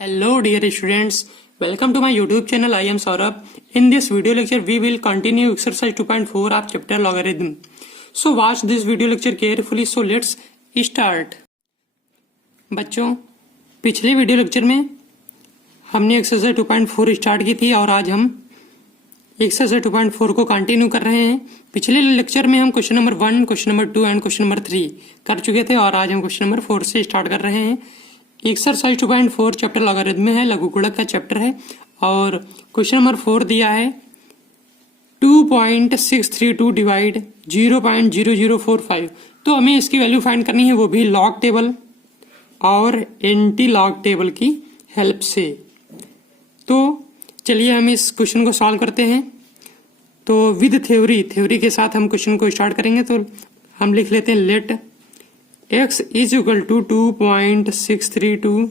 Hello dear students, welcome to my YouTube channel. I am Saurabh. In this video lecture we will continue exercise 2.4 of chapter logarithm. So watch this video lecture carefully. So let's start. बच्चों, पिछले video lecture में हमने exercise 2.4 start की थी और आज हम exercise 2.4 को कंटिन्यू कर रहे हैं। पिछले लेक्चर में हम question number 1, question number 2 and question number 3 कर चुके थे और आज हम क्वेश्चन नंबर 4 से स्टार्ट कर रहे हैं। एक्सरसाइज 2.4 चैप्टर लॉगरिथम में है, लघुगुणक का चैप्टर है और क्वेश्चन नंबर 4 दिया है 2.632 डिवाइड 0.0045। तो हमें इसकी वैल्यू फाइंड करनी है, वो भी लॉग टेबल और एंटी लॉग टेबल की हेल्प से। तो चलिए हम इस क्वेश्चन को सॉल्व करते हैं। तो विद थ्योरी के साथ हम क्वेश्चन को स्टार्ट करेंगे। तो हम लिख लेते हैं लेट x is equal to 2.632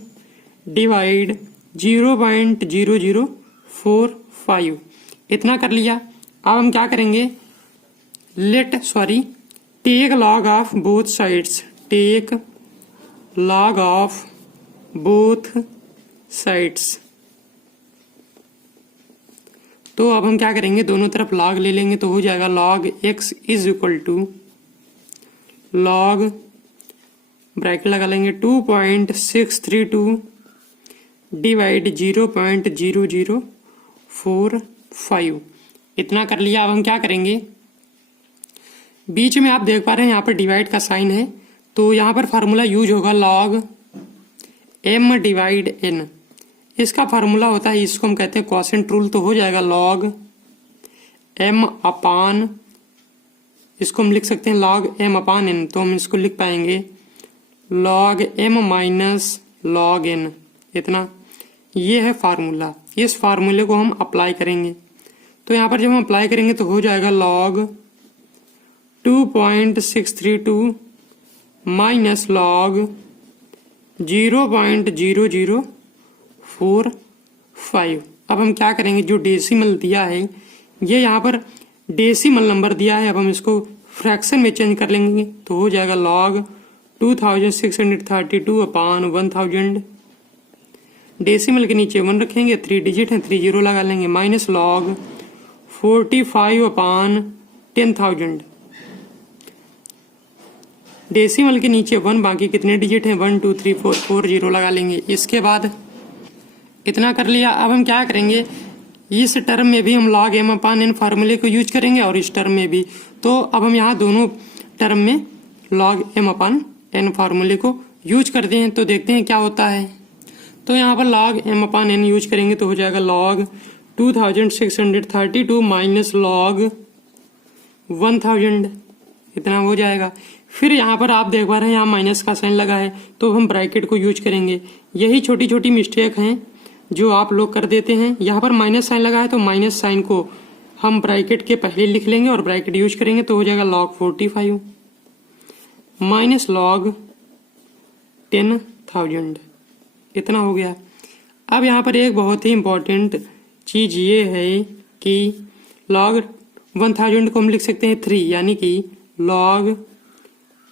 divide 0.0045। इतना कर लिया। अब हम क्या करेंगे, take log of both sides, take log of both sides. तो अब हम क्या करेंगे, दोनों तरफ लॉग ले लेंगे तो हो जाएगा log x is equal to log bracket लगा लेंगे 2.632 डिवाइड 0.0045। इतना कर लिया। अब हम क्या करेंगे, बीच में आप देख पा रहे हैं यहाँ पर डिवाइड का साइन है, तो यहाँ पर फार्मूला यूज होगा लॉग m डिवाइड n। इसका फार्मूला होता है, इसको हम कहते हैं क्वोशिएंट रूल। तो हो जाएगा लॉग m अपान, इसको हम लिख सकते हैं लॉग m अपान n। तो हम इसको लिख पाएंगे log m minus log n। इतना, ये है फार्मूला। इस फार्मूले को हम अप्लाई करेंगे। तो यहाँ पर जब हम अप्लाई करेंगे तो हो जाएगा लॉग 2.632 माइनस लॉग 0.0045। अब हम क्या करेंगे, जो डेसिमल दिया है, ये यहाँ पर डेसिमल नंबर दिया है, अब हम इसको फ्रैक्शन में चेंज कर लेंगे। तो हो जाएगा लॉग 2632 अपान 1000। डेसिमल के नीचे 1 रखेंगे, 3 डिजिट है, 3 जीरो लगा लेंगे, माइनस लॉग 45 अपान 10,000। डेसिमल के नीचे 1, बाकी कितने डिजिट हैं, 1 2 3 4, 4 जीरो लगा लेंगे। इसके बाद इतना कर लिया। अब हम क्या करेंगे, इस टर्म में भी हम लॉग m अपान n फार्मूले को यूज करेंगे और इस टर्म में भी। तो अब हम यहाँ दोनों टर्म में लॉग m अपान n फार्मूले को यूज करते हैं। तो देखते हैं क्या होता है। तो यहाँ पर लॉग m अपान n यूज करेंगे तो हो जाएगा लॉग 2632 माइनस लॉग 1000। इतना हो जाएगा। फिर यहाँ पर आप देख पा रहे हैं यहाँ माइनस का साइन लगा है, तो हम ब्रैकेट को यूज करेंगे। यही छोटी छोटी मिस्टेक हैं जो आप लोग कर देते हैं। यहाँ पर माइनस साइन लगा है तो माइनस साइन को हम ब्रैकेट के पहले लिख लेंगे और ब्रैकेट यूज करेंगे। तो हो जाएगा लॉग 45 माइनस लॉग 10,000। इतना हो गया। अब यहाँ पर एक बहुत ही इम्पोर्टेंट चीज ये है कि लॉग 1000 को हम लिख सकते हैं 3, यानी कि लॉग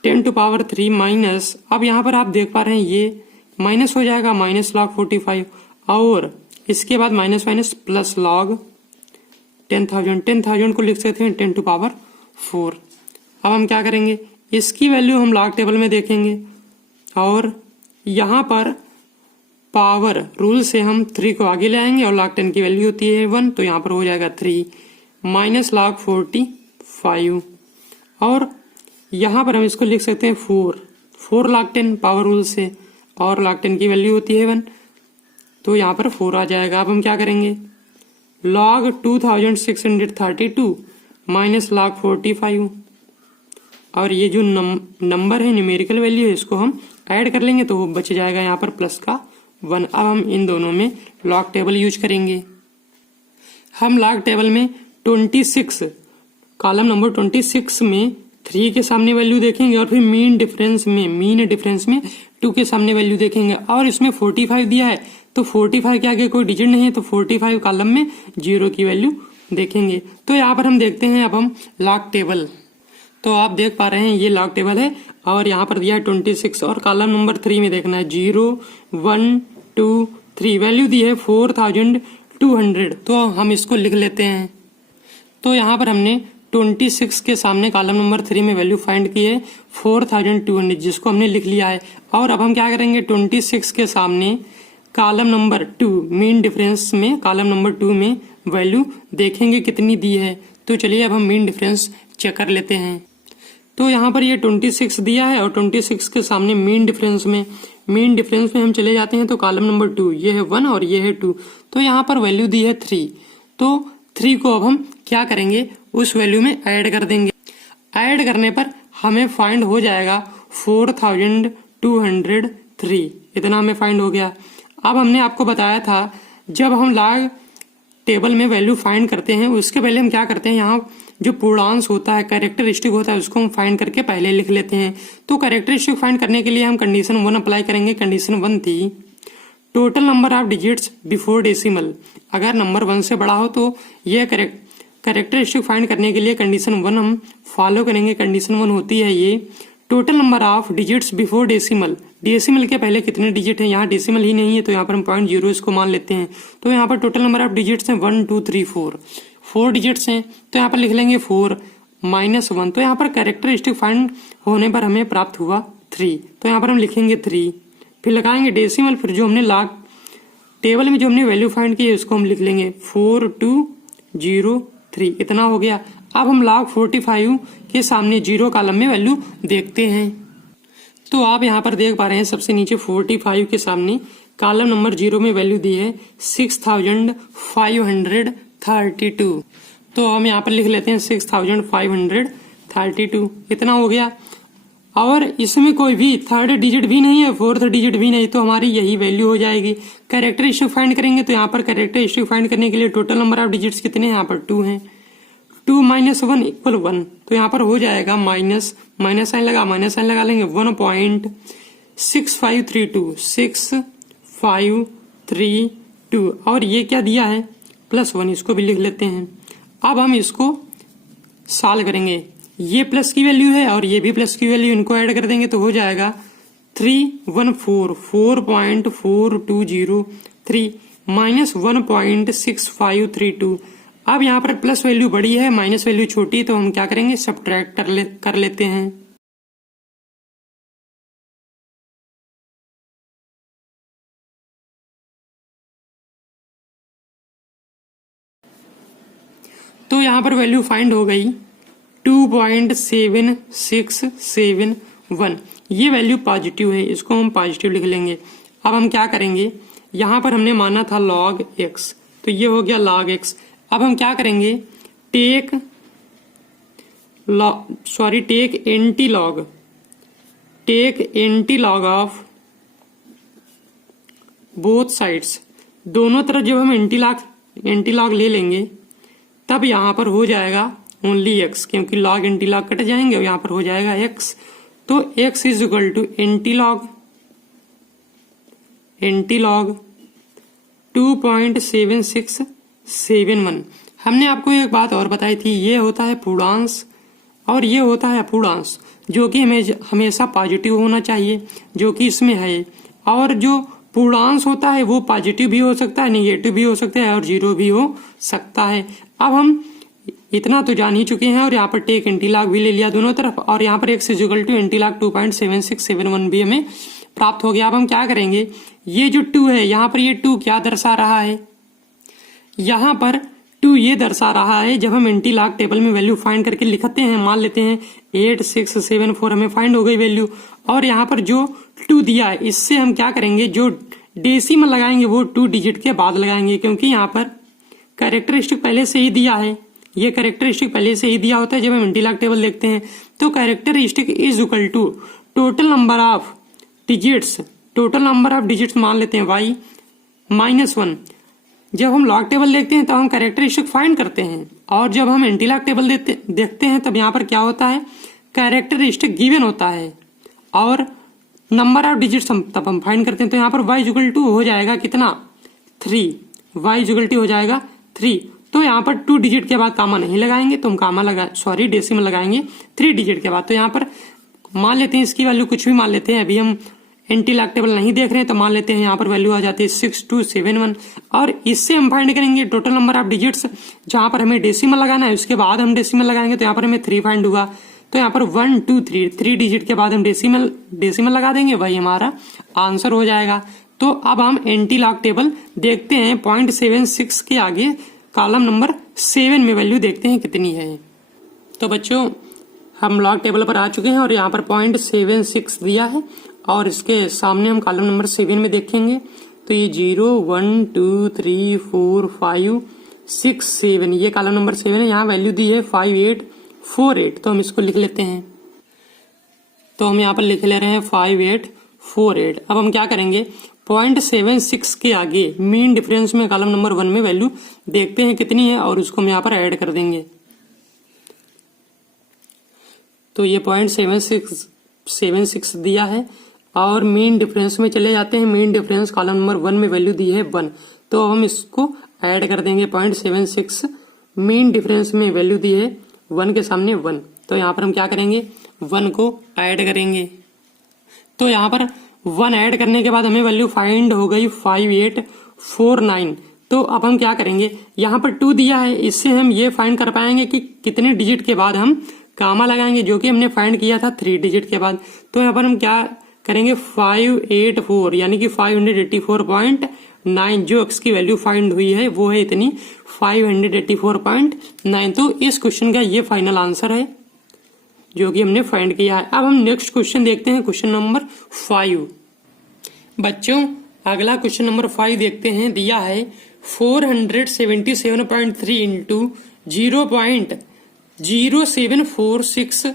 10 टू पावर 3 माइनस, अब यहाँ पर आप देख पा रहे हैं ये माइनस हो जाएगा, माइनस लॉग 45 और इसके बाद माइनस माइनस प्लस लॉग 10,000 को लिख सकते हैं 10 टू पावर 4। अब हम क्या करेंगे, इसकी वैल्यू हम लॉग टेबल में देखेंगे और यहाँ पर पावर रूल से हम 3 को आगे ले आएंगे और लॉग 10 की वैल्यू होती है 1, तो यहाँ पर हो जाएगा 3 माइनस लॉग 45 और यहाँ पर हम इसको लिख सकते हैं 4 लॉग 10 पावर रूल से, और लॉग 10 की वैल्यू होती है 1, तो यहाँ पर 4 आ जाएगा। अब हम क्या करेंगे, लॉग 2632 माइनस लॉग 45 और ये जो नंबर है न्यूमेरिकल वैल्यू है, इसको हम ऐड कर लेंगे तो बच जाएगा यहाँ पर प्लस का 1। अब हम इन दोनों में लॉग टेबल यूज करेंगे। हम लॉग टेबल में 26 कॉलम नंबर 26 में 3 के सामने वैल्यू देखेंगे और फिर मीन डिफरेंस में 2 के सामने वैल्यू देखेंगे। और इसमें 45 दिया है तो 45 के आगे कोई डिजिट नहीं है, तो 45 कॉलम में 0 की वैल्यू देखेंगे। तो यहाँ पर हम देखते हैं अब हम लॉग टेबल। तो आप देख पा रहे हैं ये लॉग टेबल है और यहाँ पर दिया है 26 और कॉलम नंबर 3 में देखना है 0 1 2 3, वैल्यू दी है 4200, तो हम इसको लिख लेते हैं। तो यहाँ पर हमने 26 के सामने कॉलम नंबर 3 में वैल्यू फाइंड की है 4200, जिसको हमने लिख लिया है। और अब हम क्या करेंगे, 26 के सामने कॉलम नंबर 2 मीन डिफरेंस में कॉलम नंबर 2 में वैल्यू देखेंगे कितनी दी है। तो चलिए अब हम मीन डिफरेंस चेक कर लेते हैं। तो यहाँ पर ये 26 दिया है और 26 के सामने मीन डिफरेंस में हम चले जाते हैं। तो कॉलम नंबर 2 ये है 1 और ये है 2, तो यहाँ पर वैल्यू दी है 3। तो 3 को अब हम क्या करेंगे, उस वैल्यू में ऐड कर देंगे। ऐड करने पर हमें फाइंड हो जाएगा 4203, इतना हमें फाइंड हो गया। अब हमने आपको बताया था जब हम लॉग टेबल में वैल्यू फाइंड करते हैं उसके पहले हम क्या करते हैं, यहाँ जो पूर्णांश होता है, कैरेक्टरिस्टिक होता है, उसको हम फाइंड करके पहले लिख लेते हैं। तो कैरेक्टरिस्टिक फाइंड करने के लिए हम कंडीशन 1 अप्लाई करेंगे। कंडीशन 1 थी total number of digits before decimal. अगर नंबर 1 से बड़ा हो तो यह कैरेक्टरिस्टिक फाइंड करने के लिए कंडीशन 1 हम फॉलो करेंगे। कंडीशन 1 होती है ये total number of digits before decimal. Decimal के पहले कितने डिजिट हैं, यहाँ डेसिमल ही नहीं है तो यहाँ पर हम 0.0 इसको मान लेते हैं। तो यहाँ पर टोटल नंबर ऑफ डिजिट्स हैं 1 2 3 4 डिजिट्स हैं, तो यहाँ पर लिख लेंगे 4 -1। तो यहाँ पर कैरेक्टरिस्टिक फाइंड होने पर हमें प्राप्त हुआ 3, तो यहाँ पर हम लिखेंगे 3, फिर लगाएंगे डेसिमल, फिर जो हमने लॉग टेबल में जो हमने वैल्यू फाइंड की है उसको हम लिख लेंगे 4203, इतना हो गया। अब हम log 45 के सामने 0 कॉलम में वैल्यू देखते हैं। तो आप यहाँ पर देख पा रहे हैं सबसे नीचे 45 के सामने कॉलम नंबर 0 में वैल्यू दी है 6532। तो हम यहाँ पर लिख लेते हैं 6532, इतना हो गया। और इसमें कोई भी थर्ड डिजिट भी नहीं है, फोर्थ डिजिट भी नहीं, तो हमारी यही वैल्यू हो जाएगी। कैरेक्टरिस्टिक फाइंड करेंगे तो यहाँ पर कैरेक्टरिस्टिक फाइंड करने के लिए टोटल नंबर ऑफ डिजिट्स कितने हैं, यहाँ पर 2 हैं। 2 - 1 = 1, तो यहाँ पर हो जाएगा माइनस साइन लगा लेंगे 1.6532 और ये क्या दिया है +1, इसको भी लिख लेते हैं। अब हम इसको सॉल्व करेंगे, ये प्लस की वैल्यू है और ये भी प्लस की वैल्यू, इनको ऐड कर देंगे तो हो जाएगा 4.4203 -1.6532। अब यहाँ पर प्लस वैल्यू बड़ी है, माइनस वैल्यू छोटी, तो हम क्या करेंगे, सब्ट्रैक्ट कर लेते हैं। तो यहाँ पर वैल्यू फाइंड हो गई 2.7671, ये वैल्यू पॉजिटिव है, इसको हम पॉजिटिव लिख लेंगे। अब हम क्या करेंगे, यहाँ पर हमने माना था log x, तो ये हो गया log x। अब हम क्या करेंगे, take antilog of both sides, दोनों तरफ जब हम एंटी लॉग ले लेंगे तब यहाँ पर हो जाएगा ओनली x, क्योंकि लॉग एंटी लॉग कट जाएंगे और यहाँ पर हो जाएगा x। तो x = एंटी लॉग 2.7671। हमने आपको एक बात और बताई थी, ये होता है पूर्णांश और ये होता है अपूर्णांश, जो कि हमेशा पॉजिटिव होना चाहिए, जो कि इसमें है। और जो पूर्णांश होता है वो पॉजिटिव भी हो सकता है, नेगेटिव भी हो सकता है और 0 भी हो सकता है। अब हम इतना तो जान ही चुके हैं और यहाँ पर टेक एंटी लॉग भी ले लिया दोनों तरफ, और यहाँ पर x = एंटी लॉग 2.7671 भी हमें प्राप्त हो गया। अब हम क्या करेंगे, ये जो 2 है यहाँ पर, ये 2 क्या दर्शा रहा है, यहाँ पर 2 ये दर्शा रहा है, जब हम एंटी लॉग टेबल में वैल्यू फाइंड करके लिखते हैं, मान लेते हैं 8674 हमें फाइंड हो गई वैल्यू, और यहाँ पर जो 2 दिया है इससे हम क्या करेंगे, जो डेसिमल लगाएंगे वो 2 डिजिट के बाद लगाएंगे, क्योंकि यहाँ पर कैरेक्टरिस्टिक पहले से ही दिया है, ये कैरेक्टरिस्टिक पहले से ही दिया होता है जब हम एंटी लॉग टेबल देखते हैं। तो characteristic = total number of digits मान लेते हैं y -1। जब हम लॉग टेबल देखते हैं तब हम कैरेक्टरिस्टिक फाइंड करते हैं, और जब हम एंटी लॉग टेबल देखते हैं तब यहाँ पर क्या होता है, कैरेक्टरिस्टिक गिवन होता है और नंबर ऑफ डिजिट्स तब हम फाइंड करते हैं। तो यहाँ पर y = हो जाएगा कितना, 3, y = हो जाएगा 3। तो यहाँ पर 2 डिजिट के बाद कामा नहीं लगाएंगे, तो हम डेसिमल लगाएंगे 3 डिजिट के बाद। तो यहाँ पर मान लेते हैं इसकी वैल्यू कुछ भी मान लेते हैं, अभी हम एंटी लॉक टेबल नहीं देख रहे हैं तो मान लेते हैं यहाँ पर वैल्यू आ जाती है 6271 और इससे हम फाइंड करेंगे टोटल नंबर ऑफ डिजिट्स। जहां पर हमें डेसिमल लगाना है उसके बाद हम डेसिमल लगाएंगे तो यहाँ पर हमें 3 फाइंड हुआ, तो यहाँ पर 1 2 3 डिजिट के बाद हम डेसिमल लगा देंगे, वही हमारा आंसर हो जाएगा। तो अब हम एंटी लॉक टेबल देखते हैं 0.76 के आगे कॉलम नंबर 7 में वैल्यू देखते हैं कितनी है। तो बच्चों हम लॉग टेबल पर आ चुके हैं और यहाँ पर 0.76 दिया है और इसके सामने हम कॉलम नंबर 7 में देखेंगे तो ये 0 1 2 3 4 5 6 7 ये कॉलम नंबर 7 है। यहाँ वैल्यू दी है 5848, तो हम इसको लिख लेते हैं। तो हम यहाँ पर लिख ले रहे हैं 5848। अब हम क्या करेंगे 0.76 के आगे मीन डिफरेंस में कॉलम नंबर 1 में वैल्यू देखते हैं कितनी है और उसको हम यहाँ पर ऐड कर देंगे। तो ये 0.76 दिया है और मीन डिफरेंस में चले जाते हैं। मीन डिफरेंस कॉलम नंबर 1 में वैल्यू दी है 1, तो हम इसको ऐड कर देंगे 0.76। मीन डिफरेंस में वैल्यू दी है 1 के सामने 1, तो यहाँ पर हम क्या करेंगे 1 को ऐड करेंगे। तो यहाँ पर 1 ऐड करने के बाद हमें वैल्यू फाइंड हो गई 5849। तो अब हम क्या करेंगे, यहाँ पर 2 दिया है, इससे हम ये फाइंड कर पाएंगे कि कितने डिजिट के बाद हम कामा लगाएंगे, जो कि हमने फाइंड किया था 3 डिजिट के बाद। तो यहाँ पर हम क्या करेंगे 584 यानी कि 584.9 जो x की वैल्यू फाइंड हुई है वो है इतनी 584.9। तो इस क्वेश्चन का ये फाइनल आंसर है जो कि हमने फाइंड किया है। अब हम नेक्स्ट क्वेश्चन देखते हैं, क्वेश्चन नंबर 5। बच्चों अगला क्वेश्चन नंबर 5 देखते हैं। दिया है 477.3 इंटू 0.0746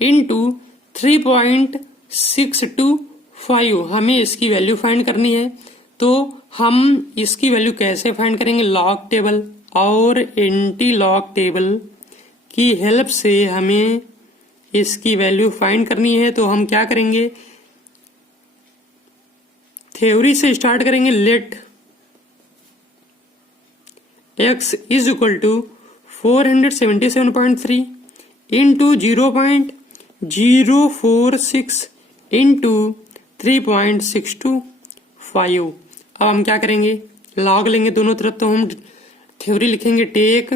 इंटू 3.625 हमें इसकी वैल्यू फाइंड करनी है। तो हम इसकी वैल्यू कैसे फाइंड करेंगे, लॉग टेबल और एंटी लॉग टेबल की हेल्प से हमें इसकी वैल्यू फाइंड करनी है। तो हम क्या करेंगे, थ्योरी से स्टार्ट करेंगे। Let x is equal to 477.3 into 0.046 into 3.625। अब हम क्या करेंगे, लॉग लेंगे दोनों तरफ। तो हम थ्योरी लिखेंगे take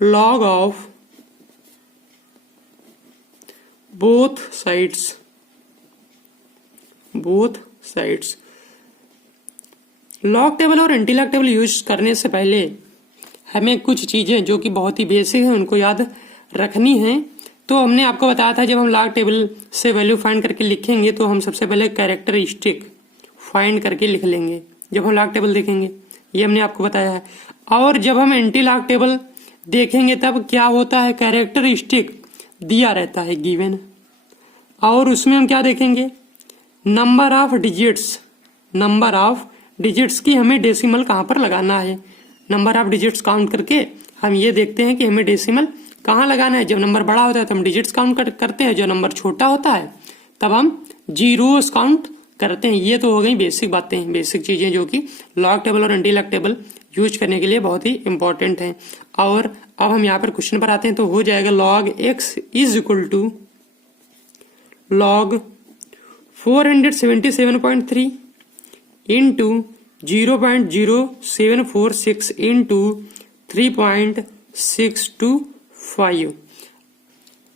log of both sides log table और एंटी लॉग टेबल यूज करने से पहले हमें कुछ चीजें जो कि बहुत ही बेसिक है उनको याद रखनी है। तो हमने आपको बताया था जब हम लॉग टेबल से वैल्यू फाइंड करके लिखेंगे तो हम सबसे पहले कैरेक्टरिस्टिक फाइंड करके लिख लेंगे जब हम लॉग टेबल देखेंगे, ये हमने आपको बताया है। और जब हम एंटी लॉग टेबल देखेंगे तब क्या होता है, कैरेक्टरिस्टिक दिया रहता है गिवन, और उसमें हम क्या देखेंगे, नंबर ऑफ डिजिट्स की हमें डेसिमल कहाँ पर लगाना है। नंबर ऑफ डिजिट्स काउंट करके हम ये देखते हैं कि हमें डेसिमल कहाँ लगाना है। जब नंबर बड़ा होता है तो हम डिजिट्स काउंट करते हैं, जो नंबर छोटा होता है तब हम जीरोस काउंट करते हैं। ये तो हो गई बेसिक बातें, बेसिक चीजें जो कि लॉग टेबल और एंटी लॉग टेबल यूज करने के लिए बहुत ही इंपॉर्टेंट है। और अब हम यहाँ पर क्वेश्चन पर आते हैं। तो हो जाएगा log x is equal to log 477.3 into 0.0746 into 3.625।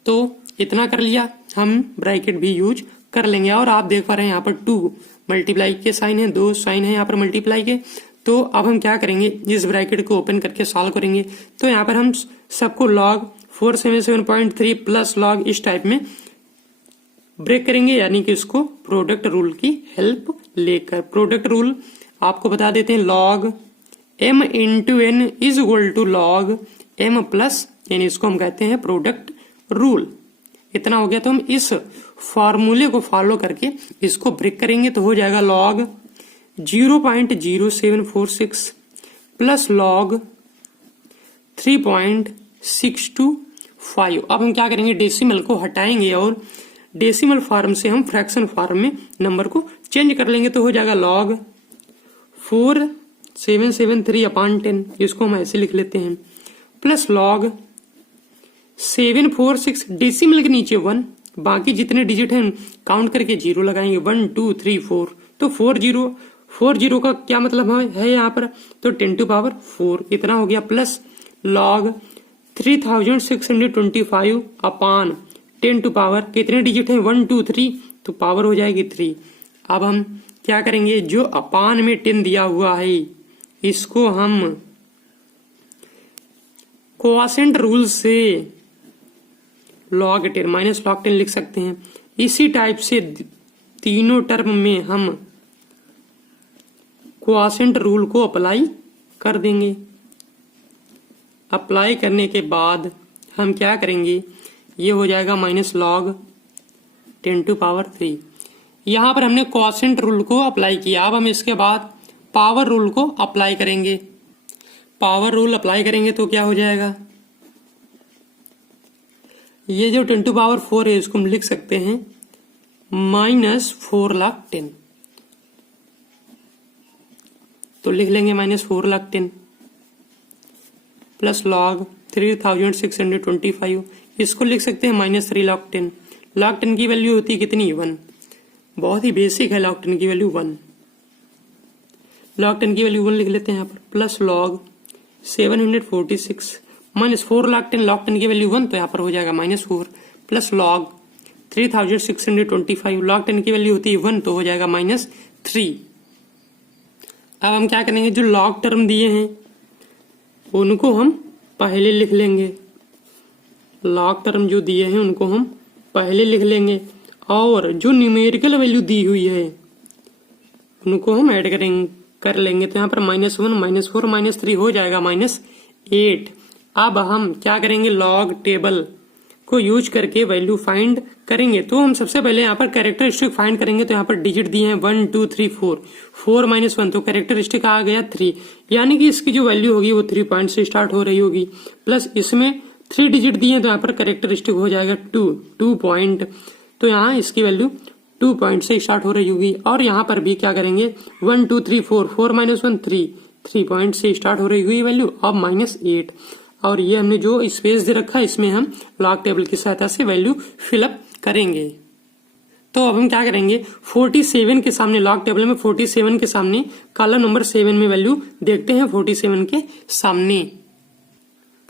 तो इतना कर लिया, हम ब्रैकेट भी यूज कर लेंगे। और आप देख पा रहे हैं यहाँ पर 2 मल्टीप्लाई के साइन है, 2 साइन है यहाँ पर मल्टीप्लाई के। तो अब हम क्या करेंगे, इस ब्रैकेट को ओपन करके सॉल्व करेंगे। तो यहाँ पर हम सबको log 477.3 प्लस log इस टाइप में ब्रेक करेंगे, यानी कि इसको प्रोडक्ट रूल की हेल्प लेकर। प्रोडक्ट रूल आपको बता देते हैं, log m into n is equal to log m plus यानी इसको हम कहते हैं प्रोडक्ट रूल। इतना हो गया, तो हम इस फॉर्मूले को फॉलो करके इसको ब्रेक करेंगे। तो हो जाएगा log 0.0746 प्लस log 3.625। अब हम क्या करेंगे, डेसिमल को हटाएंगे और डेसिमल फॉर्म से हम फ्रैक्शन फॉर्म में नंबर को चेंज कर लेंगे। तो हो जाएगा log 4773/10, इसको हम ऐसे लिख लेते हैं, प्लस log 746 डेसिमल के नीचे 1 बाकी जितने डिजिट हैं काउंट करके 0 लगाएंगे, 1 2 3 4, तो 4 का क्या मतलब है यहाँ पर, तो 10 टू पावर 4 इतना हो गया, plus log 3625 upon 10 to power कितने डिजिट हैं 1 2 3, तो पावर हो जाएगी 3। अब हम क्या करेंगे, जो अपान में 10 दिया हुआ है इसको हम क्वोशेंट रूल से log 10 माइनस log 10 लिख सकते हैं। इसी टाइप से तीनों टर्म में हम क्वोशेंट रूल को अप्लाई कर देंगे। अप्लाई करने के बाद हम क्या करेंगे, ये हो जाएगा माइनस log 10 टू पावर 3। यहां पर हमने क्वोशेंट रूल को अप्लाई किया। अब हम इसके बाद पावर रूल को अप्लाई करेंगे। पावर रूल अप्लाई करेंगे तो क्या हो जाएगा, ये जो 10 टू पावर 4 है इसको हम लिख सकते हैं माइनस 4,10,000, तो लिख लेंगे माइनस 4,10,000 प्लस log 3625, इसको लिख सकते हैं माइनस 3,10,000। log 10 की वैल्यू होती है कितनी, 1। बहुत ही बेसिक है, log 10 की वैल्यू 1। log 10 की वैल्यू 1 लिख लेते हैं यहाँ पर, प्लस log 746 माइनस 4,10,000, log 10 की वैल्यू 1, तो यहाँ पर हो जाएगा माइनस 4, प्लस log 3625, log 10 की वैल्यू होती है 1, तो हो जाएगा माइनस 3। अब हम क्या करेंगे, जो log टर्म दिए हैं उनको हम पहले लिख लेंगे। log टर्म जो दिए हैं उनको हम पहले लिख लेंगे, और जो न्यूमेरिकल वैल्यू दी हुई है उनको हम ऐड कर लेंगे। तो यहाँ पर माइनस 1 माइनस 4 माइनस 3 हो जाएगा माइनस 8। अब हम क्या करेंगे, लॉग टेबल को यूज करके वैल्यू फाइंड करेंगे। तो हम सबसे पहले यहाँ पर कैरेक्टरिस्टिक फाइंड करेंगे। तो यहाँ पर डिजिट दिए हैं 1 2 3 4, 4 माइनस 1, तो कैरेक्टरिस्टिक आ गया 3, यानी कि इसकी जो वैल्यू होगी वो 3 पॉइंट से स्टार्ट हो रही होगी। प्लस इसमें 3 डिजिट दिए हैं तो यहाँ पर कैरेक्टरिस्टिक हो जाएगा 2 पॉइंट, तो यहाँ इसकी वैल्यू 2 पॉइंट से स्टार्ट हो रही होगी। और यहाँ पर भी क्या करेंगे, 1 2 3 4, 4 माइनस 1 3 पॉइंट से स्टार्ट हो रही हुई वैल्यू, अब माइनस 8। और ये हमने जो स्पेस दे रखा है इसमें हम लॉग टेबल की सहायता से वैल्यू फिलअप करेंगे। तो अब हम क्या करेंगे, 47 के सामने लॉग टेबल में 47 के सामने कॉलम नंबर 7 में वैल्यू देखते हैं 47 के सामने।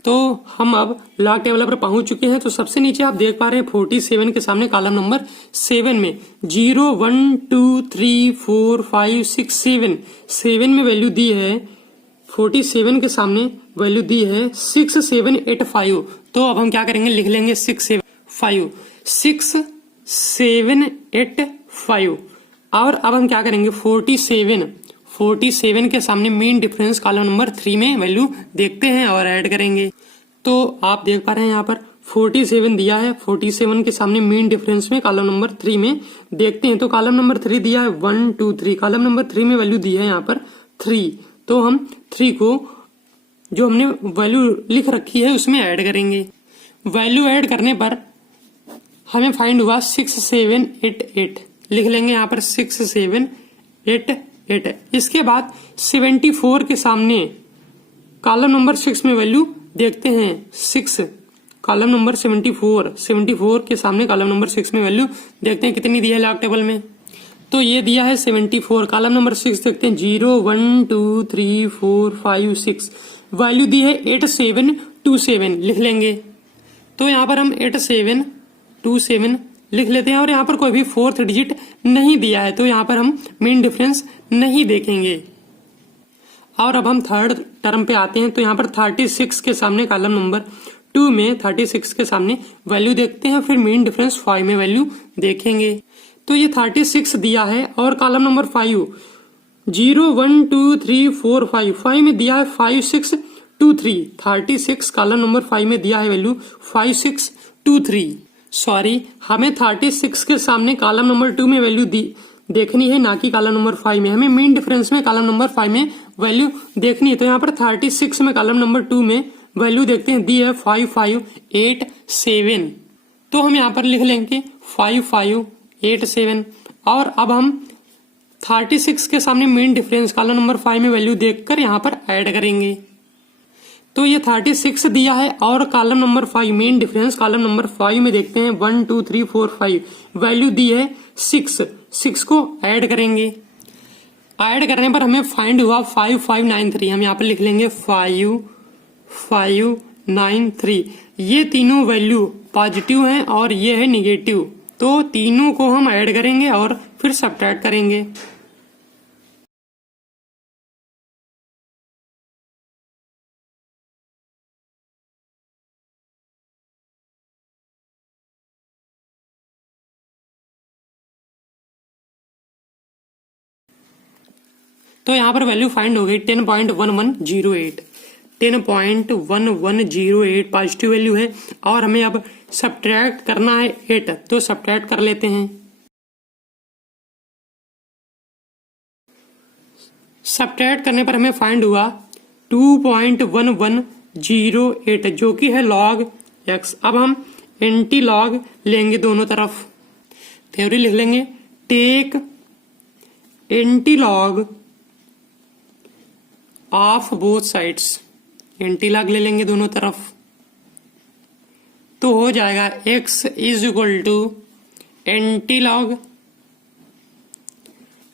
तो हम अब लॉग टेबल पर पहुंच चुके हैं। तो सबसे नीचे आप देख पा रहे हैं 47 के सामने कॉलम नंबर 7 में 0 1 2 3 4 5 6 7 में वैल्यू दी है। 47 के सामने वैल्यू दी है 6 7 8 5। तो अब हम क्या करेंगे, लिख लेंगे 6 7 5 6 7 8 5। और अब हम क्या करेंगे, 47 के सामने मीन डिफरेंस कॉलम नंबर 3 में वैल्यू देखते हैं और ऐड करेंगे। तो आप देख पा रहे हैं यहाँ पर 47 दिया है, 47 के सामने मीन डिफरेंस में कॉलम नंबर 3 में देखते हैं। तो कॉलम नंबर 3 दिया है 1 2 3, कॉलम नंबर 3 में वैल्यू दी है यहाँ पर 3। तो हम 3 को जो हमने वैल्यू लिख रखी है उसमें ऐड करेंगे। वैल्यू ऐड करने पर हमें फाइंड हुआ 6 7 8 8, लिख लेंगे यहाँ पर 6 7 8 8। इसके बाद 74 के सामने कॉलम नंबर 6 में वैल्यू देखते हैं 6, कॉलम नंबर 74 के सामने कॉलम नंबर 6 में वैल्यू देखते हैं कितनी दी है लॉग टेबल में। तो ये दिया है 74, कॉलम नंबर 6 देखते हैं 0 1 2 3 4 5 6, वैल्यू दी है 8 7 2 7, लिख लेंगे। तो यहाँ पर हम 8 7 2 7 लिख लेते हैं। और यहाँ पर कोई भी 4th डिजिट नहीं दिया है तो यहाँ पर हम मीन डिफरेंस नहीं देखेंगे। और अब हम थर्ड टर्म पे आते हैं। तो यहाँ पर 36 के सामने कॉलम नंबर 2 में 36 के सामने वैल्यू देखते हैं, फिर मीन डिफरेंस 5 में वैल्यू देखेंगे। तो ये 36 दिया है और कॉलम नंबर 5 0 1 2 3 4 5 में दिया है 5 6 2 3। 36 कॉलम नंबर 5 में दिया है वैल्यू 5 6 2 3। सॉरी, हमें 36 के सामने कॉलम नंबर 2 में वैल्यू देखनी है, ना कि कॉलम नंबर 5 में। हमें मीन डिफरेंस में कॉलम नंबर 5 में वैल्यू देखनी है। तो यहाँ पर 36 में कॉलम नंबर 2 में वैल्यू देखते हैं, दी है 5 5 8 7। तो हम यहाँ पर लिख लेंगे 5 5 8 7। और अब हम 36 के सामने मीन डिफरेंस कॉलम नंबर 5 में वैल्यू देखकर यहाँ पर ऐड करेंगे। तो ये 36 दिया है और column number 5 main difference column number 5 में देखते हैं 1 2 3 4 5 वैल्यू दी है 6 को ऐड करेंगे। ऐड करने पर हमें फाइंड हुआ 5593। हम यहाँ पर लिख लेंगे 5593। ये तीनों वैल्यू पॉजिटिव हैं और ये है निगेटिव, तो तीनों को हम ऐड करेंगे और फिर सब्ट्रैक्ट करेंगे। तो यहाँ पर वैल्यू फाइंड हो गई 10.1108। 10.1108 पॉजिटिव वैल्यू है और हमें अब सब्ट्रैक्ट करना है 8, तो सब्ट्रैक्ट कर लेते हैं। सब्ट्रैक्ट करने पर हमें फाइंड हुआ 2.1108 जो कि है लॉग x। अब हम एंटी लॉग लेंगे दोनों तरफ। थ्योरी लिख लेंगे take antilog of both sides. Antilog ले लेंगे दोनों तरफ, तो हो जाएगा x is equal to antilog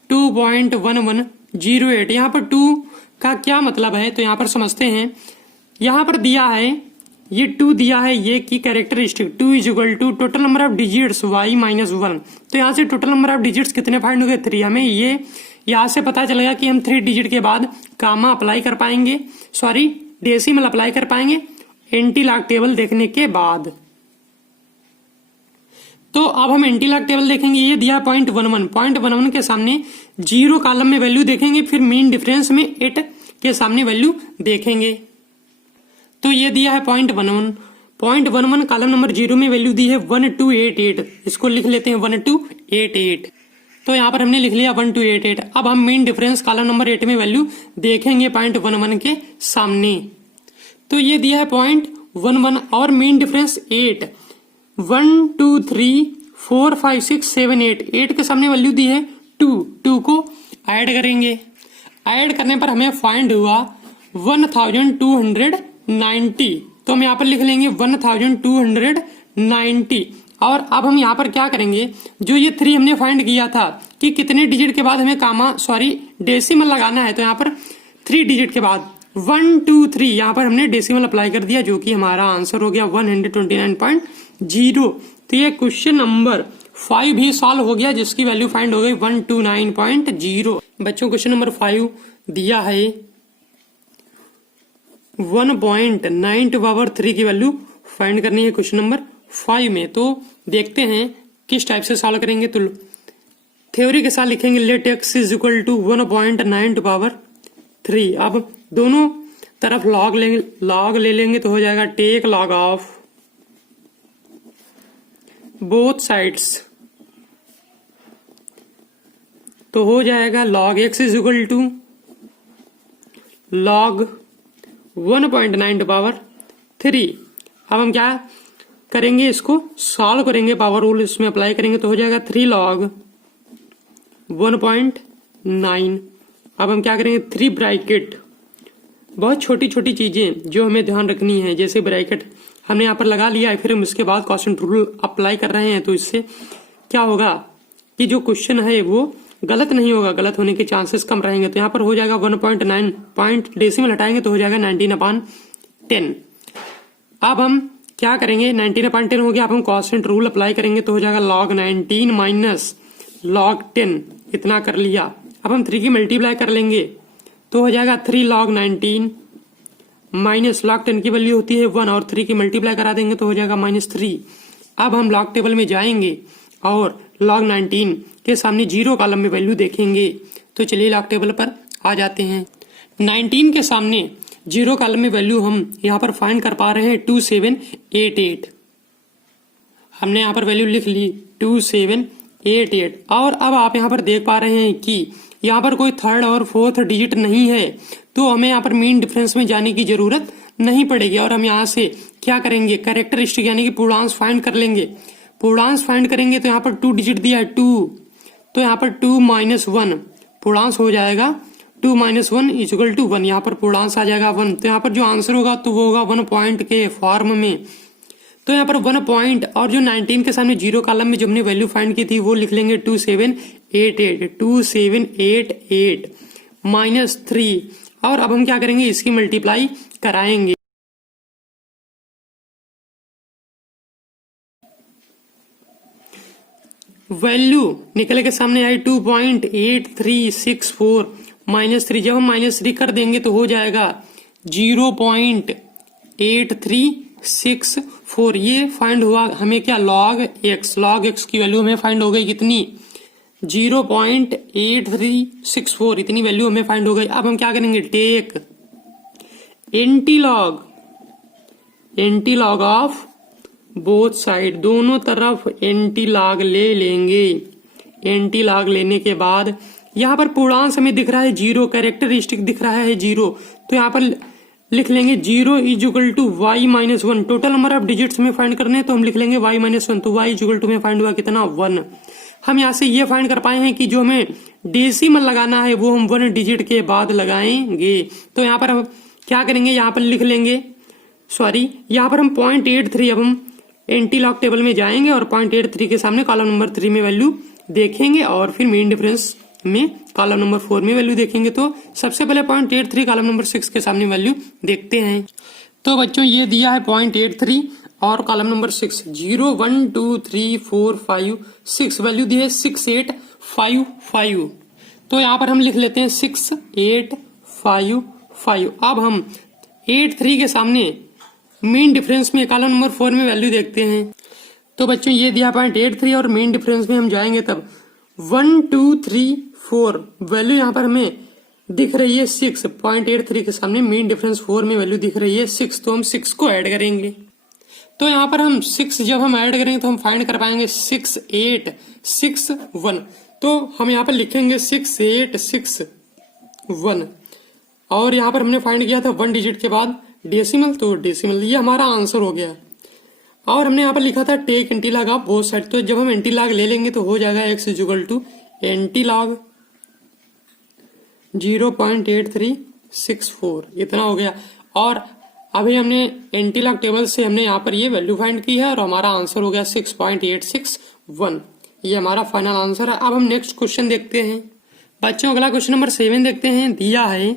2.1108। यहाँ पर 2 का क्या मतलब है, तो यहाँ पर समझते हैं। यहाँ पर दिया है ये 2 दिया है ये की characteristic 2 is equal to total number of digits y minus 1। तो यहाँ से टोटल नंबर ऑफ डिजिट्स कितने फाइंड हो गए 3। हमें ये यहाँ से पता चलेगा कि हम 3 डिजिट के बाद कामा अप्लाई कर पाएंगे, सॉरी डेसिमल अप्लाई कर पाएंगे एंटी लॉग टेबल देखने के बाद। तो अब हम एंटी लॉग टेबल देखेंगे। ये दिया 0.11 के सामने 0 कॉलम में वैल्यू देखेंगे, फिर मीन डिफरेंस में 8 के सामने वैल्यू देखेंगे। तो ये दिया है 0.11 कॉलम नंबर 0 में वैल्यू दी है 1288। इसको लिख लेते हैं 1288। तो यहाँ पर हमने लिख लिया 1288। अब हम मीन डिफरेंस कॉलम नंबर 8 में वैल्यू देखेंगे 0.11 के सामने। तो ये दिया है 0.11 और मीन डिफरेंस 8। 1 2 3 4 5 6 7 8 के सामने वैल्यू दी है 2 को ऐड करेंगे। ऐड करने पर हमें फाइंड हुआ 1290। तो हम यहाँ पर लिख लेंगे 1290। और अब हम यहाँ पर क्या करेंगे, जो ये 3 हमने फाइंड किया था कि कितने डिजिट के बाद हमें डेसिमल लगाना है, तो यहाँ पर 3 डिजिट के बाद 1 2 3 यहाँ पर हमने डेसिमल अप्लाई कर दिया, जो कि हमारा आंसर हो गया 129.0। तो ये क्वेश्चन नंबर 5 भी सॉल्व हो गया, जिसकी वैल्यू फाइंड हो गई 129.0। बच्चों क्वेश्चन नंबर 5 दिया है 1.9 की वैल्यू फाइंड करनी है क्वेश्चन नंबर 5 में। तो देखते हैं किस टाइप से सॉल्व करेंगे। तो थ्योरी के साथ लिखेंगे let x is equal to 1.9 अब दोनों तरफ लॉग ले लेंगे, तो हो जाएगा take log of both sides. तो हो जाएगा log x is equal to log 1.9 अब हम क्या करेंगे, इसको सॉल्व करेंगे, पावर रूल इसमें अप्लाई करेंगे, तो हो जाएगा 3 log 1.9। अब हम क्या करेंगे 3 ब्रैकेट। बहुत छोटी छोटी चीजें जो हमें ध्यान रखनी है, जैसे ब्रैकेट हमने यहाँ पर लगा लिया है, फिर हम इसके बाद क्वोशंट रूल अप्लाई कर रहे हैं, तो इससे क्या होगा कि जो क्वेश्चन है वो गलत नहीं होगा, गलत होने के चांसेस कम रहेंगे। तो यहाँ पर हो जाएगा 1.9 पॉइंट डेसिमल हटाएंगे तो हो जाएगा 19/10। अब हम क्या करेंगे, 19/10 हो गया। अब हम क्वोशंट रूल अप्लाई करेंगे तो हो जाएगा log 19 माइनस log 10, इतना कर लिया। अब हम 3 की मल्टीप्लाई कर लेंगे तो हो जाएगा 3 log 19 माइनस log 10 की वैल्यू होती है 1 और 3 की मल्टीप्लाई करा देंगे तो हो जाएगा -3। अब हम लॉग टेबल में जाएंगे और log 19 के सामने 0 कॉलम में वैल्यू देखेंगे। तो चलिए लॉग टेबल पर आ जाते हैं। 19 के सामने 0 कॉलम में वैल्यू हम यहाँ पर फाइंड कर पा रहे हैं 2788। हमने यहाँ पर वैल्यू लिख ली 2788। और अब आप यहाँ पर देख पा रहे हैं कि यहाँ पर कोई थर्ड और फोर्थ डिजिट नहीं है, तो हमें यहाँ पर मीन डिफरेंस में जाने की जरूरत नहीं पड़ेगी। और हम यहाँ से क्या करेंगे, कैरेक्टरिस्टिक यानी कि पूर्णांश फाइंड कर लेंगे। पूर्णांश फाइंड करेंगे तो यहाँ पर 2 डिजिट दिया है 2, तो यहाँ पर 2 - 1 पूर्णांश हो जाएगा 2 - 1 = 1। यहाँ पर पूर्णांश आ जाएगा 1। तो यहाँ पर जो आंसर होगा तो वो होगा 1 पॉइंट के फॉर्म में। तो यहाँ पर 1 पॉइंट और जो 19 के सामने 0 कॉलम में जो हमने वैल्यू फाइंड की थी वो लिख लेंगे 2788 -3। और अब हम क्या करेंगे, इसकी मल्टीप्लाई कराएंगे। वैल्यू निकल के सामने आई 2.8364 -3। जब हम -3 कर देंगे तो हो जाएगा 0.8364। ये फाइंड हुआ हमें क्या, log x की वैल्यू हमें फाइंड हो गई कितनी, 0.8364। इतनी वैल्यू हमें फाइंड हो गई। अब हम क्या करेंगे, take antilog of both side, दोनों तरफ एंटी लॉग ले लेंगे। एंटी लॉग लेने के बाद यहाँ पर पूर्णांक हमें दिख रहा है 0, कैरेक्टरिस्टिक दिख रहा है 0, तो यहाँ पर लिख लेंगे 0 = y - 1। Total number of digits में फाइंड करने तो हम लिख लेंगे y - 1। तो y = में फाइंड हुआ कितना, 1। हम यहाँ से ये फाइंड कर पाए हैं कि जो हमें डेसिमल लगाना है वो हम 1 डिजिट के बाद लगाएंगे। तो यहाँ पर हम क्या करेंगे, यहाँ पर लिख लेंगे, यहाँ पर हम 0.83, अब हम एंटी लॉग टेबल में जाएंगे और 0.83 के सामने कॉलम नंबर 3 में वैल्यू देखेंगे और फिर मेन डिफरेंस में कॉलम नंबर 4 में वैल्यू देखेंगे। तो सबसे पहले 0.83 कॉलम नंबर 6 के सामने वैल्यू देखते हैं। तो बच्चों ये दिया है 0.83 और कॉलम नंबर 6 0 1 2 3 4 5 6 वैल्यू दी है 6855। तो यहाँ पर हम लिख लेते हैं 6855। अब हम 83 के सामने मेन डिफरेंस में कॉलम नंबर 4 में वैल्यू देखते हैं। तो बच्चों ये दिया 0.83 और मेन डिफरेंस में हम जाएंगे तब 1 2 3 4 वैल्यू यहाँ पर हमें दिख रही है 6। 0.83 के सामने मेन डिफरेंस 4 में वैल्यू दिख रही है 6, तो हम 6 को ऐड करेंगे। तो यहाँ पर हम 6 जब हम ऐड करेंगे तो हम फाइंड कर पाएंगे 6861। तो हम यहाँ पर लिखेंगे 6861 और यहाँ पर हमने फाइंड किया था 1 डिजिट के बाद डेसिमल, तो डेसिमल ये हमारा आंसर हो गया। और हमने यहाँ पर लिखा था take antilog of both side. तो जब हम एंटी लॉग ले लेंगे तो हो जाएगा x = एंटी लॉग 0.8364, इतना हो गया। और अभी हमने एंटी लॉग टेबल से हमने यहाँ पर ये वैल्यू फाइंड की है और हमारा आंसर हो गया 6.861। ये हमारा फाइनल आंसर है। अब हम नेक्स्ट क्वेश्चन देखते हैं। बच्चों अगला क्वेश्चन नंबर 7 देखते हैं। दिया है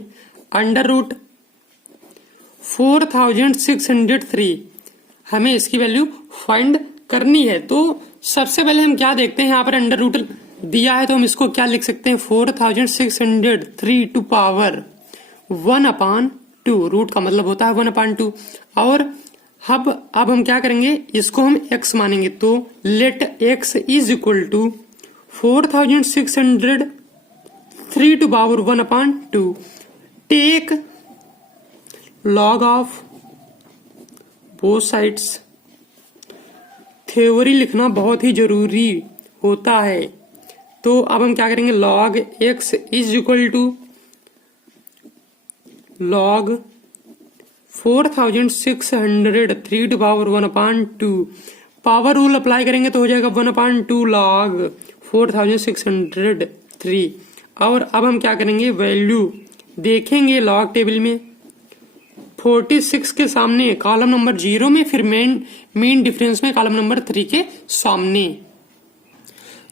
√4603, हमें इसकी वैल्यू फाइंड करनी है। तो सबसे पहले हम क्या देखते हैं, यहाँ पर अंडर रूट दिया है तो हम इसको क्या लिख सकते हैं, 4603 टू पावर 1/2। रूट का मतलब होता है 1/2। और अब हम क्या करेंगे, इसको हम x मानेंगे। तो let x = 4603 to power 1/2। Take log of both sides. Theory लिखना बहुत ही जरूरी होता है। तो अब हम क्या करेंगे, log x = log 4603 to power 1/2। Power rule apply करेंगे तो हो जाएगा 1/2 log 4603। और अब हम क्या करेंगे, वैल्यू देखेंगे लॉग टेबल में 46 के सामने कॉलम नंबर 0 में, फिर मेन डिफरेंस में कॉलम नंबर 3 के सामने।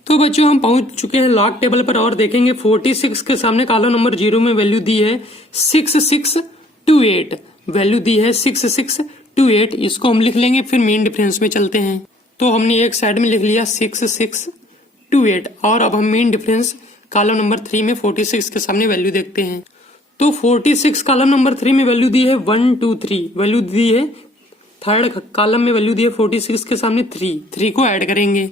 तो बच्चों हम पहुंच चुके हैं लॉग टेबल पर और देखेंगे 46 के सामने कॉलम नंबर 0 में वैल्यू दी है 6628। वैल्यू दी है 6628, इसको हम लिख लेंगे, फिर मेन डिफरेंस में चलते हैं। तो हमने एक साइड में लिख लिया 6628 और अब हम मेन डिफरेंस कॉलम नंबर 3 में 46 के सामने वैल्यू देखते हैं। तो 46 कॉलम नंबर 3 में वैल्यू दी है 1 2 3, वैल्यू दी है थर्ड कॉलम में वैल्यू दी है 46 के सामने 3 को ऐड करेंगे।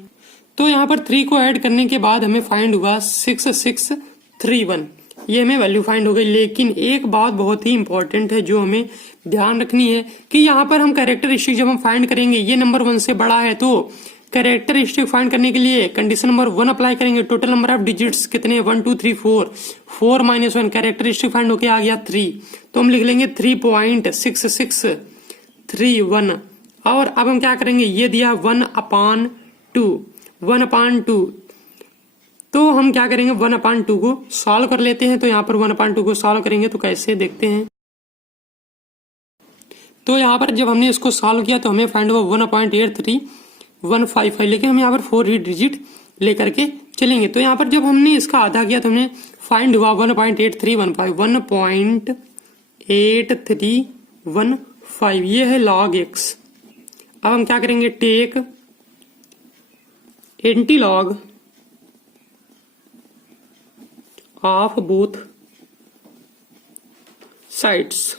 तो यहाँ पर 3 को ऐड करने के बाद हमें फाइंड हुआ 6631। ये हमें वैल्यू फाइंड हो गई। लेकिन एक बात बहुत ही इंपॉर्टेंट है जो हमें ध्यान रखनी है कि यहाँ पर हम कैरेक्टरिस्टिक जब हम फाइंड करेंगे, ये नंबर 1 से बड़ा है, तो कैरेक्टरिस्टिक फाइंड करने के लिए कंडीशन नंबर 1 अप्लाई करेंगे। टोटल नंबर ऑफ डिजिट्स कितने, 1 2 3 4, 4 - 1 कैरेक्टरिस्टिक फाइंड होके आ गया 3, तो हम लिख लेंगे 3.6631। और अब हम क्या करेंगे, ये दिया 1/2, तो हम क्या करेंगे 1/2 को सॉल्व कर लेते हैं। तो यहाँ पर 1/2 को सॉल्व करेंगे तो कैसे देखते हैं। तो यहाँ पर जब हमने इसको सॉल्व किया तो हमें फाइंड हुआ 1.83155, लेकिन हम यहाँ पर 4 ही डिजिट लेकर के चलेंगे। तो यहाँ पर जब हमने इसका आधा किया तो हमने फाइंड हुआ 1.8315, 1.8315, ये है log x। अब हम क्या करेंगे, take antilog of both sides,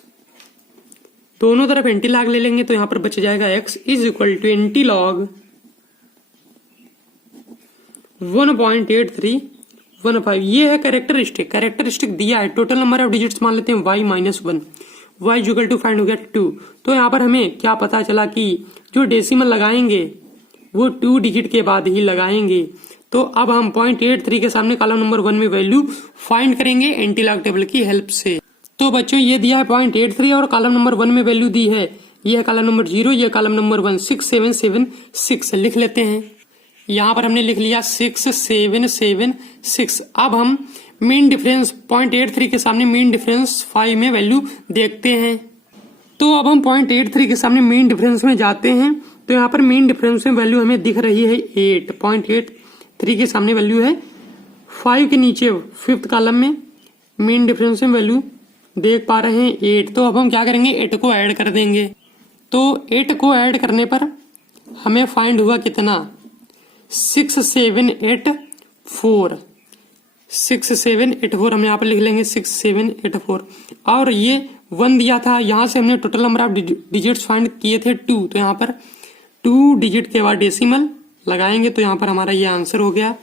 दोनों तरफ एंटी लॉग ले लेंगे। तो यहां पर बच जाएगा x is equal to antilog 1.8315। ये है कैरेक्टरिस्टिक दिया है। टोटल नंबर ऑफ डिजिट्स मान लेते हैं y -1, y equal to find हो गया 2। तो यहाँ पर हमें क्या पता चला कि जो डेसिमल लगाएंगे वो 2 डिजिट के बाद ही लगाएंगे। तो अब हम 0.83 के सामने कॉलम नंबर 1 में वैल्यू फाइंड करेंगे एंटी लॉग टेबल की हेल्प से। तो बच्चों ये दिया है 0.83 और कॉलम नंबर 1 में वैल्यू दी है, ये है कॉलम नंबर 0, ये कॉलम नंबर 1, 6776 लिख लेते हैं। यहाँ पर हमने लिख लिया 6776। अब हम मीन डिफरेंस 0.83 के सामने मीन डिफरेंस 5 में वैल्यू देखते हैं। तो अब हम 0.83 के सामने मीन डिफरेंस में जाते हैं। तो यहाँ पर मीन डिफरेंस में वैल्यू हमें दिख रही है 8। 0.83 के सामने वैल्यू है 5 के नीचे 5th कॉलम में मीन डिफरेंस में वैल्यू देख पा रहे हैं 8। तो अब हम क्या करेंगे, 8 को ऐड कर देंगे। तो 8 को ऐड करने पर हमें फाइंड हुआ कितना, 6784। 6784 हम यहाँ पर लिख लेंगे 6784। और ये 1 दिया था, यहाँ से हमने total number of digits find किए थे 2। तो यहाँ पर 2 डिजिट के बाद डेसिमल लगाएंगे तो यहाँ पर हमारा ये आंसर हो गया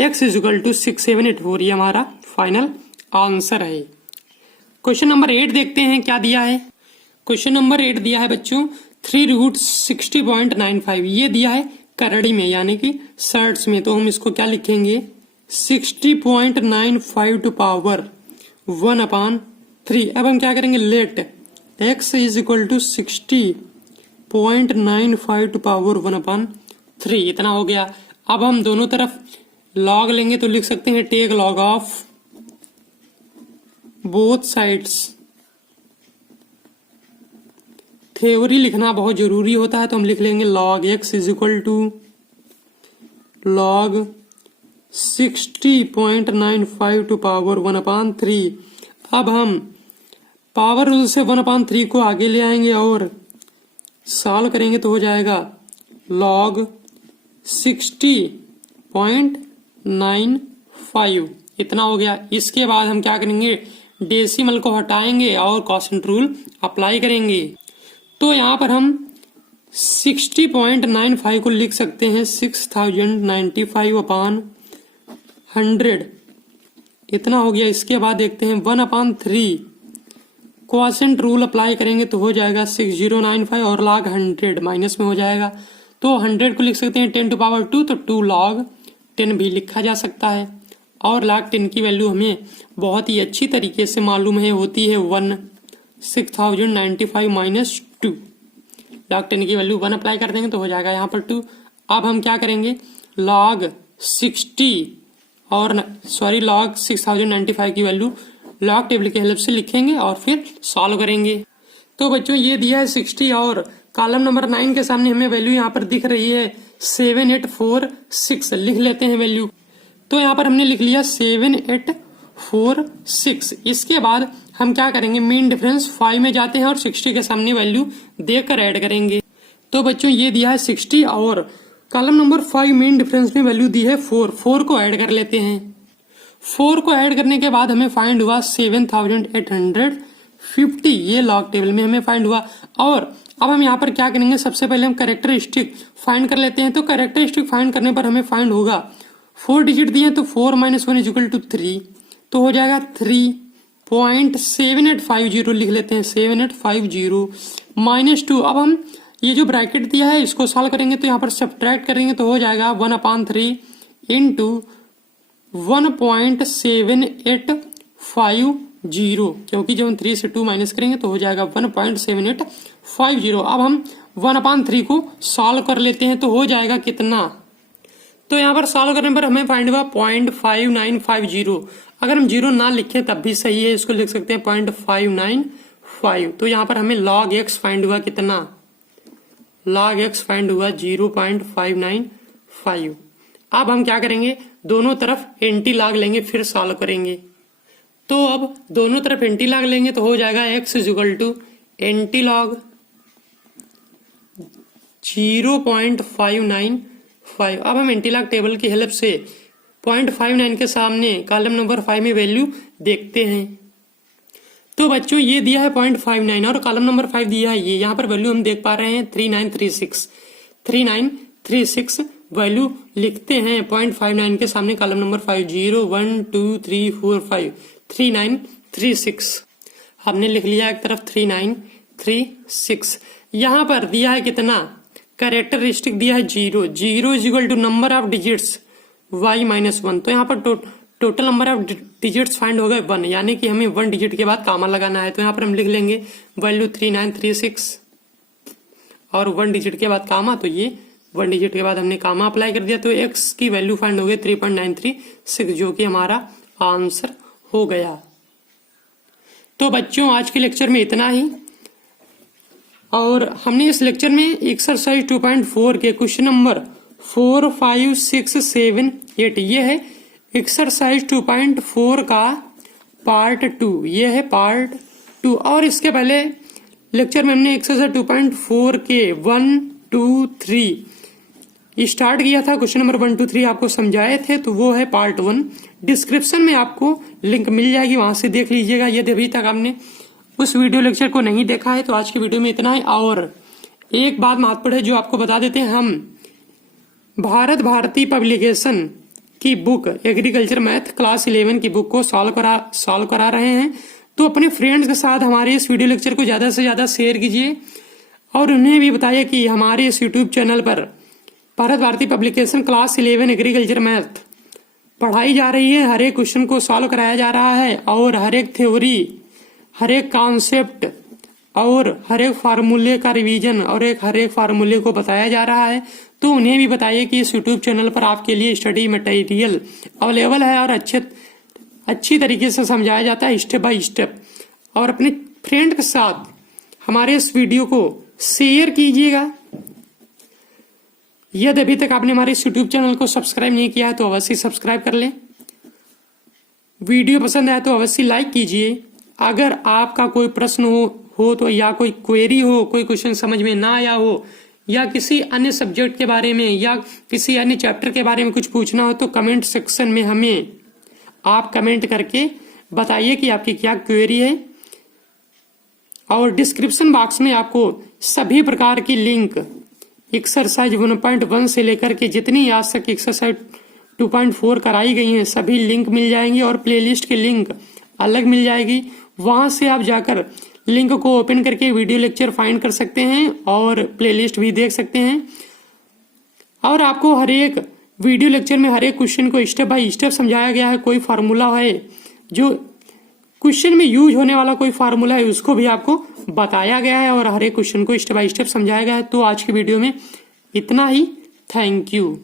x इज इक्वल टू 6784। ये हमारा फाइनल आंसर है। क्वेश्चन नंबर 8 देखते हैं क्या दिया है। क्वेश्चन नंबर 8 दिया है बच्चों 3√60.95, ये दिया है करड़ी में यानी कि शर्ट्स में। तो हम इसको क्या लिखेंगे, 60.95 टू पावर 1/3। अब हम क्या करेंगे, let x is equal to 60.95 to power 1/3, इतना हो गया। अब हम दोनों तरफ लॉग लेंगे तो लिख सकते हैं take log of both sides. Theory लिखना बहुत जरूरी होता है तो हम लिख लेंगे log x is equal to log 60.95 to power 1/3। अब हम पावर रूल से 1/3 को आगे ले आएंगे और सॉल्व करेंगे तो हो जाएगा log 60.95, इतना हो गया। इसके बाद हम क्या करेंगे, डेसिमल को हटाएंगे और क्वोशिएंट रूल अप्लाई करेंगे। तो यहाँ पर हम 60.95 को लिख सकते हैं 6095/100, इतना हो गया। इसके बाद देखते हैं 1/3 क्वोशिएंट रूल अप्लाई करेंगे तो हो जाएगा 6095 और log 100 माइनस में हो जाएगा। तो 100 को लिख सकते हैं 10 टू पावर 2, तो 2 log 10 भी लिखा जा सकता है। और log 10 की वैल्यू हमें बहुत ही अच्छी तरीके से मालूम है, होती है 1, 6095 माइनस 2। log 10 की वैल्यू 1 अप्लाई कर देंगे तो हो जाएगा यहाँ पर 2। अब हम क्या करेंगे, log 6095 की वैल्यू log टेबल की हेल्प से लिखेंगे और फिर सॉल्व करेंगे। तो बच्चों ये दिया है 60 और कॉलम नंबर 9 के सामने हमें वैल्यू यहाँ पर दिख रही है 7846, लिख लेते हैं वैल्यू। तो यहाँ पर हमने लिख लिया 7846। इसके बाद हम क्या करेंगे, मीन डिफरेंस 5 में जाते हैं और 60 के सामने वैल्यू देकर ऐड करेंगे। तो बच्चों ये दिया है 60 और कॉलम नंबर 5 मीन डिफरेंस में वैल्यू दी है 4 को ऐड कर लेते हैं। 4 को ऐड करने के बाद हमें फाइंड हुआ 7850, ये लॉग टेबल में हमें फाइंड हुआ। और अब हम यहाँ पर क्या करेंगे, सबसे पहले हम कैरेक्टरिस्टिक फाइंड कर लेते हैं। तो कैरेक्टरिस्टिक फाइंड करने पर हमें फाइंड होगा 4 डिजिट दिए तो 4 - 1 इज इक्वल टू 3, तो हो जाएगा 3.7850 लिख लेते हैं 7850 माइनस 2। अब हम ये जो ब्रैकेट दिया है इसको सॉल्व करेंगे तो यहाँ पर सब्ट्रैक्ट करेंगे तो हो जाएगा 1/3 इंटू 1.7850, क्योंकि जब हम 3 से 2 माइनस करेंगे तो हो जाएगा 1.7850। अब हम 1/3 को सॉल्व कर लेते हैं तो हो जाएगा कितना, तो यहाँ पर सॉल्व करने पर हमें फाइंड हुआ 0.5950। अगर हम 0 ना लिखें तब भी सही है, इसको लिख सकते हैं 0.595। तो यहाँ पर हमें log x फाइंड हुआ कितना, log x फाइंड हुआ 0.595। अब हम क्या करेंगे, दोनों तरफ एंटी लॉग लेंगे फिर सॉल्व करेंगे। तो अब दोनों तरफ एंटी लॉग लेंगे तो हो जाएगा x equal to antilog 0.595। अब हम एंटी लॉग टेबल की हेल्प से 0.59 के सामने कॉलम नंबर 5 में वैल्यू देखते हैं। तो बच्चों ये दिया है 0.59 और कॉलम नंबर 5 दिया है ये, यहाँ पर वैल्यू हम देख पा रहे हैं 3936 वैल्यू लिखते हैं 0.59 के सामने कॉलम नंबर 5 0 1 2 3 4 5 3936 हमने लिख लिया एक तरफ 3936। यहाँ पर दिया है कितना, कैरेक्टरिस्टिक दिया है 0 is equal to number of digits y-1। तो यहाँ पर total number of digits find हो गए 1, यानी कि हमें 1 डिजिट के बाद कामा लगाना है। तो यहाँ पर हम लिख लेंगे वैल्यू 3936 और 1 डिजिट के बाद कामा, तो ये 1 डिजिट के बाद हमने कामा अप्लाई कर दिया तो x की वैल्यू फाइंड हो गई 3.936, जो कि हमारा आंसर हो गया। तो बच्चों आज के लेक्चर में इतना ही, और हमने इस लेक्चर में एक्सरसाइज 2.4 के क्वेश्चन नंबर 4, 5, 6, 7, 8 ये है एक्सरसाइज 2.4 का पार्ट 2, ये है पार्ट 2। और इसके पहले लेक्चर में हमने एक्सरसाइज 2.4 के 1, 2, 3 स्टार्ट किया था, क्वेश्चन नंबर 1, 2, 3 आपको समझाए थे, तो वो है पार्ट 1। डिस्क्रिप्शन में आपको लिंक मिल जाएगी, वहां से देख लीजिएगा यदि अभी तक आपने उस वीडियो लेक्चर को नहीं देखा है। तो आज की वीडियो में इतना है। और एक बात महत्वपूर्ण है जो आपको बता देते हैं, हम भारत भारती पब्लिकेशन की बुक एग्रीकल्चर मैथ क्लास 11 की बुक को सॉल्व करा रहे हैं। तो अपने फ्रेंड्स के साथ हमारे इस वीडियो लेक्चर को ज्यादा से ज्यादा शेयर कीजिए और उन्हें भी बताइए कि हमारे इस यूट्यूब चैनल पर Bharat Bharati publication class 11 agriculture math पढ़ाई जा रही है। हर एक क्वेश्चन को सॉल्व कराया जा रहा है और हर एक थ्योरी, हर एक कॉन्सेप्ट और हर एक फार्मूले का रिवीजन और हर एक फार्मूले को बताया जा रहा है। तो उन्हें भी बताइए कि इस यूट्यूब चैनल पर आपके लिए स्टडी मटेरियल अवेलेबल है और अच्छी तरीके से समझाया जाता है स्टेप बाय स्टेप। और अपने फ्रेंड के साथ हमारे इस वीडियो को शेयर कीजिएगा। यदि अभी तक आपने हमारे इस यूट्यूब चैनल को सब्सक्राइब नहीं किया है तो अवश्य सब्सक्राइब कर लें। वीडियो पसंद आए तो अवश्य लाइक कीजिए। अगर आपका कोई प्रश्न हो तो, या कोई क्वेरी हो, कोई क्वेश्चन समझ में ना आया हो, या किसी अन्य सब्जेक्ट के बारे में या किसी अन्य चैप्टर के बारे में कुछ पूछना हो, तो कमेंट सेक्शन में हमें आप कमेंट करके बताइए कि आपकी क्या क्वेरी है। और डिस्क्रिप्शन बॉक्स में आपको सभी प्रकार की लिंक एक्सरसाइज 1.1 से लेकर के जितनी आज तक एक्सरसाइज 2.4 कराई गई हैं सभी लिंक मिल जाएंगी और प्लेलिस्ट की लिंक अलग मिल जाएगी। वहां से आप जाकर लिंक को ओपन करके वीडियो लेक्चर फाइंड कर सकते हैं और प्लेलिस्ट भी देख सकते हैं। और आपको हर एक वीडियो लेक्चर में हर एक क्वेश्चन को स्टेप बाय स्टेप समझाया गया है। कोई फार्मूला है जो क्वेश्चन में यूज होने वाला कोई फार्मूला है उसको भी आपको बताया गया है और हर एक क्वेश्चन को स्टेप बाय स्टेप समझाया गया है। तो आज की वीडियो में इतना ही। Thank you.